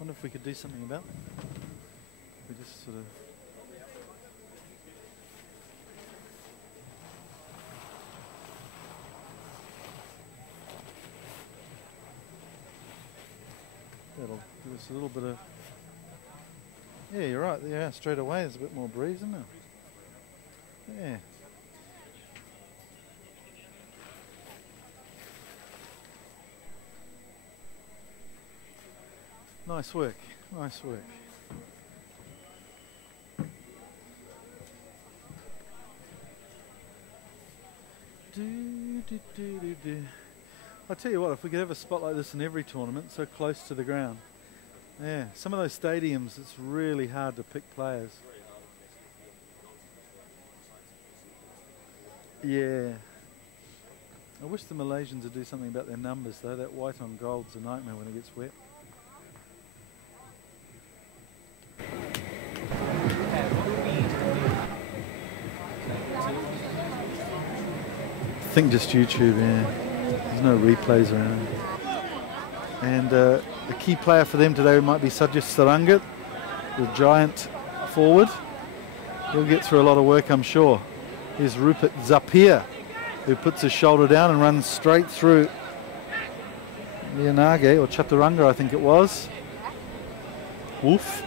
Wonder if we could do something about it. We just sort of... That'll give us a little bit of... Yeah, you're right. Yeah, straight away there's a bit more breeze, isn't there? Yeah. Nice work. Nice work. I'll tell you what, if we could have a spot like this in every tournament, so close to the ground. Yeah, some of those stadiums, it's really hard to pick players. Yeah. I wish the Malaysians would do something about their numbers though. That white on gold's a nightmare when it gets wet. I think just YouTube, yeah. There's no replays around. And the key player for them today might be Sajid Sarangat, the giant forward. He'll get through a lot of work, I'm sure. Here's Rupert Zapir, who puts his shoulder down and runs straight through Lianage, or Chaturanga I think it was. Wolf,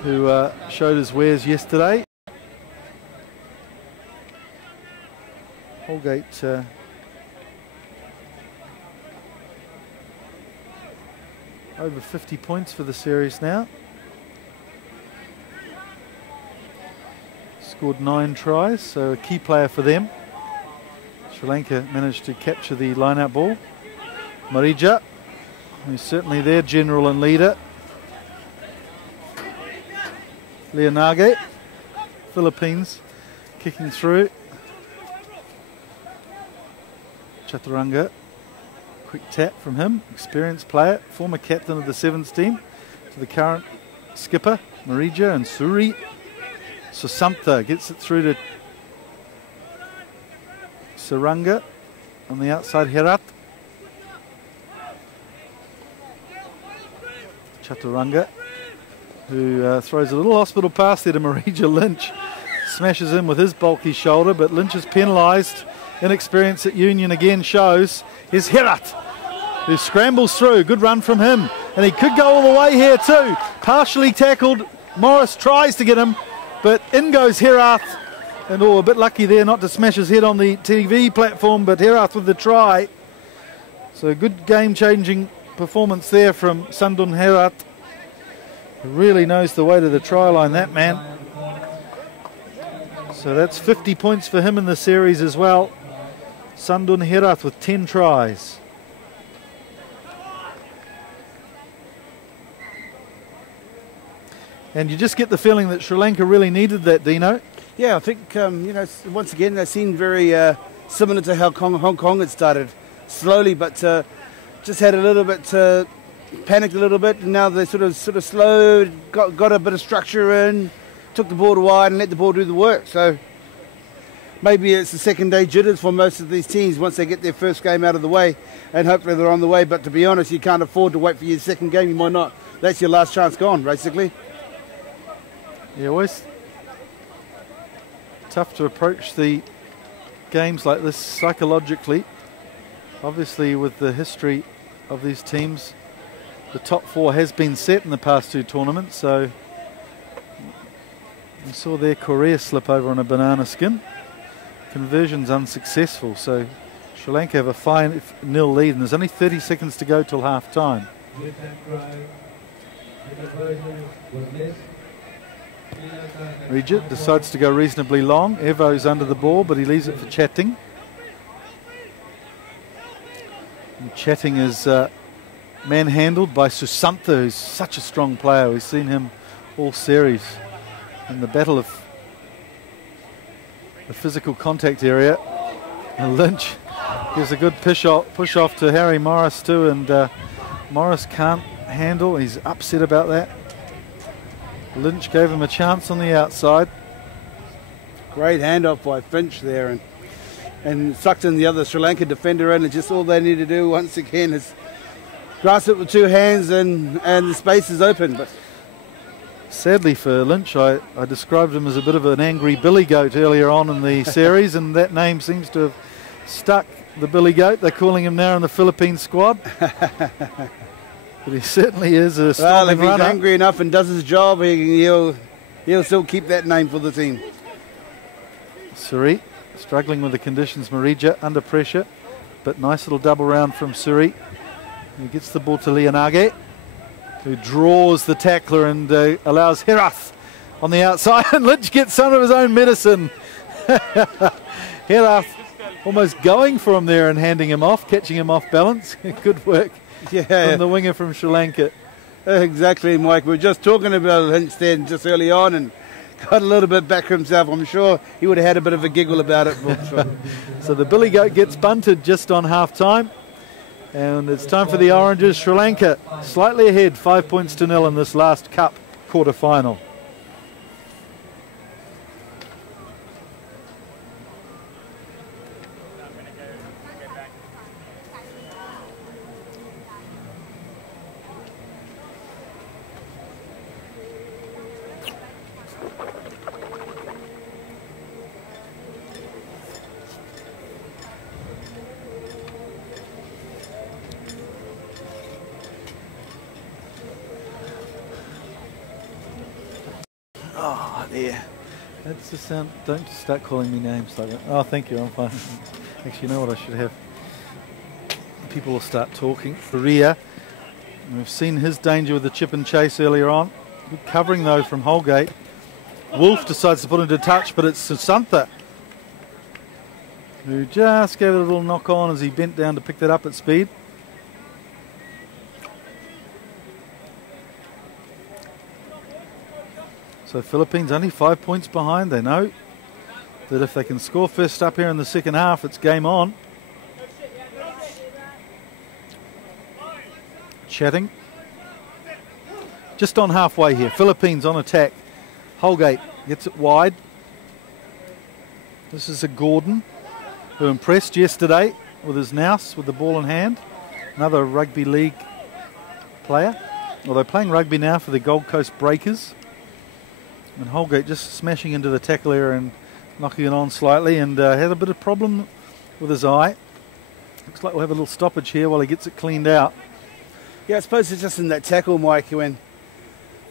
who showed his wares yesterday. Holgate over 50 points for the series now. Scored 9 tries, so a key player for them. Sri Lanka managed to capture the line-out ball. Marija, who's certainly their general and leader. Lianage, Philippines, kicking through. Chaturanga, quick tap from him, experienced player, former captain of the 7's team, to the current skipper, Marija, and Suri. Susamtha gets it through to Saranga on the outside, Herat. Chaturanga, who throws a little hospital pass there to Marija. Lynch smashes in with his bulky shoulder, but Lynch is penalised. Inexperience at Union again shows. Here's Herat, who scrambles through. Good run from him. And he could go all the way here too. Partially tackled. Morris tries to get him, but in goes Herat. And a bit lucky there not to smash his head on the TV platform, but Herat with the try. So a good game-changing performance there from Sandun Herat. He really knows the way to the try line, that man. So that's 50 points for him in the series as well. Sandun Herat with 10 tries. And you just get the feeling that Sri Lanka really needed that, Dino. Yeah, I think, you know, once again, they seem very similar to how Hong Kong had started. Slowly, but just had a little bit, panicked a little bit, and now they sort of slowed, got a bit of structure in, took the ball to wide and let the ball do the work. So maybe it's the second day jitters for most of these teams once they get their first game out of the way, and hopefully they're on the way. But to be honest, you can't afford to wait for your second game. You might not. That's your last chance gone, basically. Yeah, always tough to approach the games like this psychologically. Obviously, with the history of these teams, the top 4 has been set in the past 2 tournaments. So we saw their Korea slip over on a banana skin. Conversion's unsuccessful, so Sri Lanka have a 5-0 lead, and there's only 30 seconds to go till half time. Regit decides to go reasonably long. Evo's under the ball, but he leaves it for Chatting. And Chatting is manhandled by Susamtha, who's such a strong player. We've seen him all series in the battle of the physical contact area. And Lynch gives a good push off to Harry Morris too, and Morris can't handle. He's upset about that. Lynch gave him a chance on the outside. Great handoff by Finch there, and sucked in the other Sri Lanka defender in, and just all they need to do once again is grasp it with two hands and the space is open. But sadly for Lynch, I described him as a bit of an angry billy goat earlier on in the series, and that name seems to have stuck. The billy goat, they're calling him now in the Philippine squad. But he certainly is a strong runner. Well, if he's angry enough and does his job, he'll still keep that name for the team. Suri struggling with the conditions. Marija under pressure, but nice little double round from Suri. He gets the ball to Lianage, who draws the tackler and allows Herath on the outside, and Lynch gets some of his own medicine. Herath almost going for him there and handing him off, catching him off balance. Good work from the winger from Sri Lanka. Exactly, Mike. We were just talking about Lynch there just early on and got a little bit back for himself. I'm sure he would have had a bit of a giggle about it. So the billy goat gets bunted just on half time. And it's time for the Oranges. Sri Lanka slightly ahead, 5-0 in this last Cup quarter final. Oh, there. That's the sound. Don't start calling me names like that. Oh, thank you. I'm fine. Actually, you know what I should have? People will start talking. Faria. We've seen his danger with the chip and chase earlier on. Good covering, though, from Holgate. Wolf decides to put into touch, but it's Susantha, who just gave it a little knock on as he bent down to pick that up at speed. So Philippines only 5 points behind. They know that if they can score first up here in the second half, it's game on. Chatting. Just on halfway here. Philippines on attack. Holgate gets it wide. This is a Gordon who impressed yesterday with his nous with the ball in hand. Another rugby league player. Well, they're playing rugby now for the Gold Coast Breakers. And Holgate just smashing into the tackle area and knocking it on slightly, and had a bit of problem with his eye. Looks like we'll have a little stoppage here while he gets it cleaned out. Yeah, I suppose it's just in that tackle, Mike, when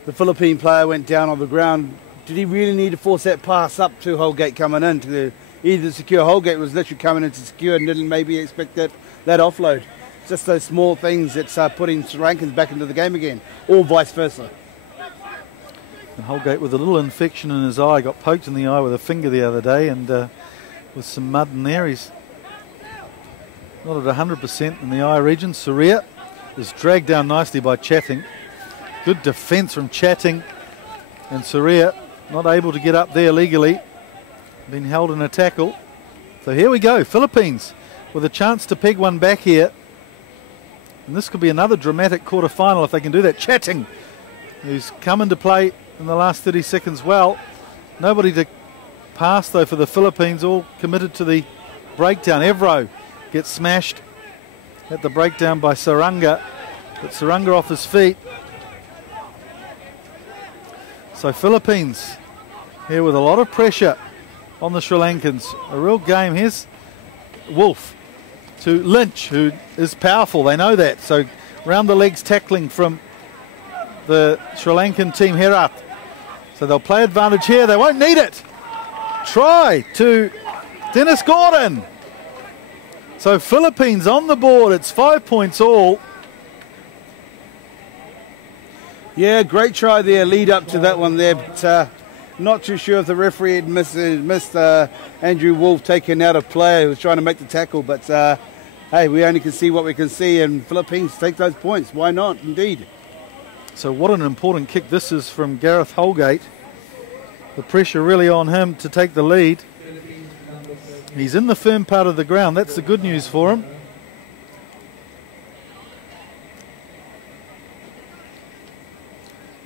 the Philippine player went down on the ground. Did he really need to force that pass up to Holgate coming in to either secure? Holgate was literally coming in to secure and didn't maybe expect that offload. Just those small things that start putting Sri Lankans back into the game again, or vice versa. And Holgate with a little infection in his eye, got poked in the eye with a finger the other day, and with some mud in there, he's not at 100% in the eye region. Surya is dragged down nicely by Chatting. Good defence from Chatting, and Surya not able to get up there legally, been held in a tackle. So here we go, Philippines with a chance to peg one back here, and this could be another dramatic quarter final if they can do that. Chatting, who's come into play in the last 30 seconds well. Nobody to pass though for the Philippines, all committed to the breakdown. Evro gets smashed at the breakdown by Saranga, but Saranga off his feet. So Philippines here with a lot of pressure on the Sri Lankans. A real game. Here's Wolf to Lynch, who is powerful, they know that. So round the legs tackling from the Sri Lankan team. Herath. So they'll play advantage here. They won't need it. Try to Dennis Gordon. So Philippines on the board. It's 5 points all. Yeah, great try there. Lead up to that one there. But not too sure if the referee had missed Andrew Wolf taken out of play. He was trying to make the tackle. But hey, we only can see what we can see. And Philippines take those points. Why not? Indeed. So what an important kick this is from Gareth Holgate. The pressure really on him to take the lead. He's in the firm part of the ground. That's the good news for him.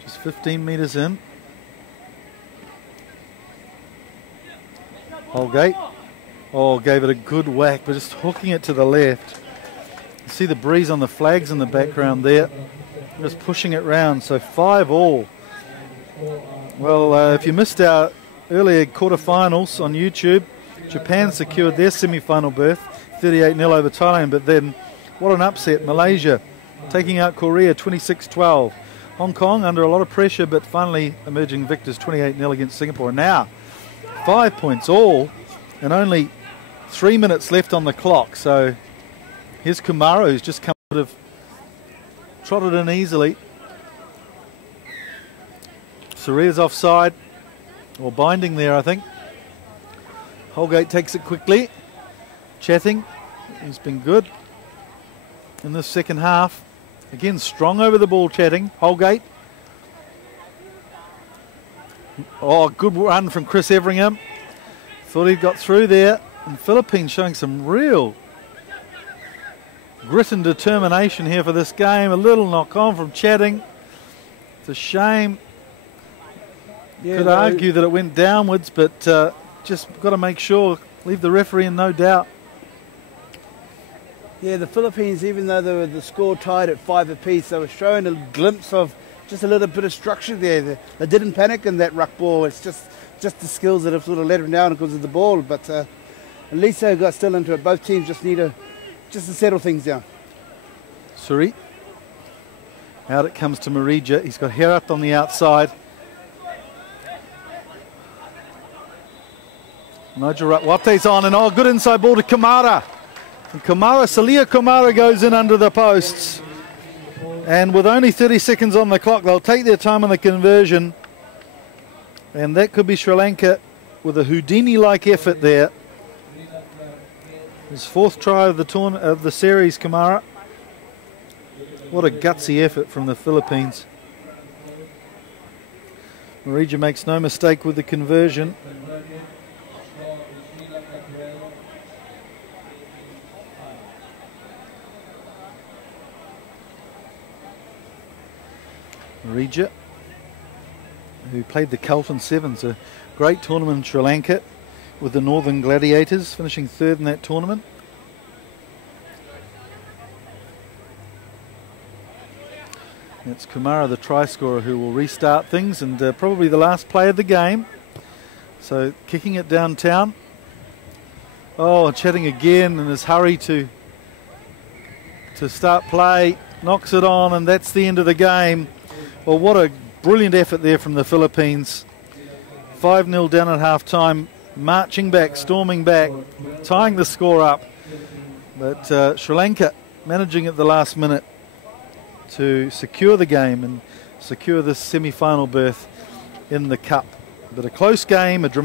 Just 15 metres in. Holgate. Oh, gave it a good whack, but just hooking it to the left. You see the breeze on the flags in the background there, just pushing it round. So 5-all. Well, if you missed our earlier quarterfinals on YouTube, Japan secured their semi-final berth, 38-0 over Thailand, but then what an upset. Malaysia taking out Korea 26-12. Hong Kong under a lot of pressure, but finally emerging victors 28-0 against Singapore. Now, 5 points all, and only 3 minutes left on the clock. So here's Kumara, who's just come out of trotted in easily. Sarea's offside, or binding there, I think. Holgate takes it quickly. Chatting, he's been good in this second half. Again, strong over the ball, Chatting. Holgate. Oh, good run from Chris Everingham. Thought he'd got through there. And Philippines showing some real grit and determination here for this game. A little knock on from Chatting. It's a shame. Yeah, could argue that it went downwards, but just got to make sure, leave the referee in no doubt. Yeah, the Philippines, even though they were the score tied at 5 apiece, they were showing a glimpse of just a little bit of structure there. They didn't panic in that ruck ball. It's just the skills that have sort of let them down because of the ball. But at least they got still into it. Both teams just need to settle things down. Suri. Out it comes to Marija. He's got Herat on the outside. Nigel Ratwate's on, and good inside ball to Kamara. And Salia Kamara goes in under the posts. And with only 30 seconds on the clock, they'll take their time on the conversion. And that could be Sri Lanka with a Houdini-like effort there. His fourth try of the series, Kamara. What a gutsy effort from the Philippines. Marija makes no mistake with the conversion. Marija, who played the Carlton 7's, a great tournament in Sri Lanka with the Northern Gladiators, finishing third in that tournament. It's Kumara, the try scorer, who will restart things, and probably the last play of the game. So kicking it downtown. Oh, Chatting again in his hurry to start play, knocks it on, and that's the end of the game. Well, what a brilliant effort there from the Philippines. 5-0 down at half-time, marching back, storming back, tying the score up. But Sri Lanka managing at the last minute to secure the game and secure the semi-final berth in the Cup. But a close game, a dramatic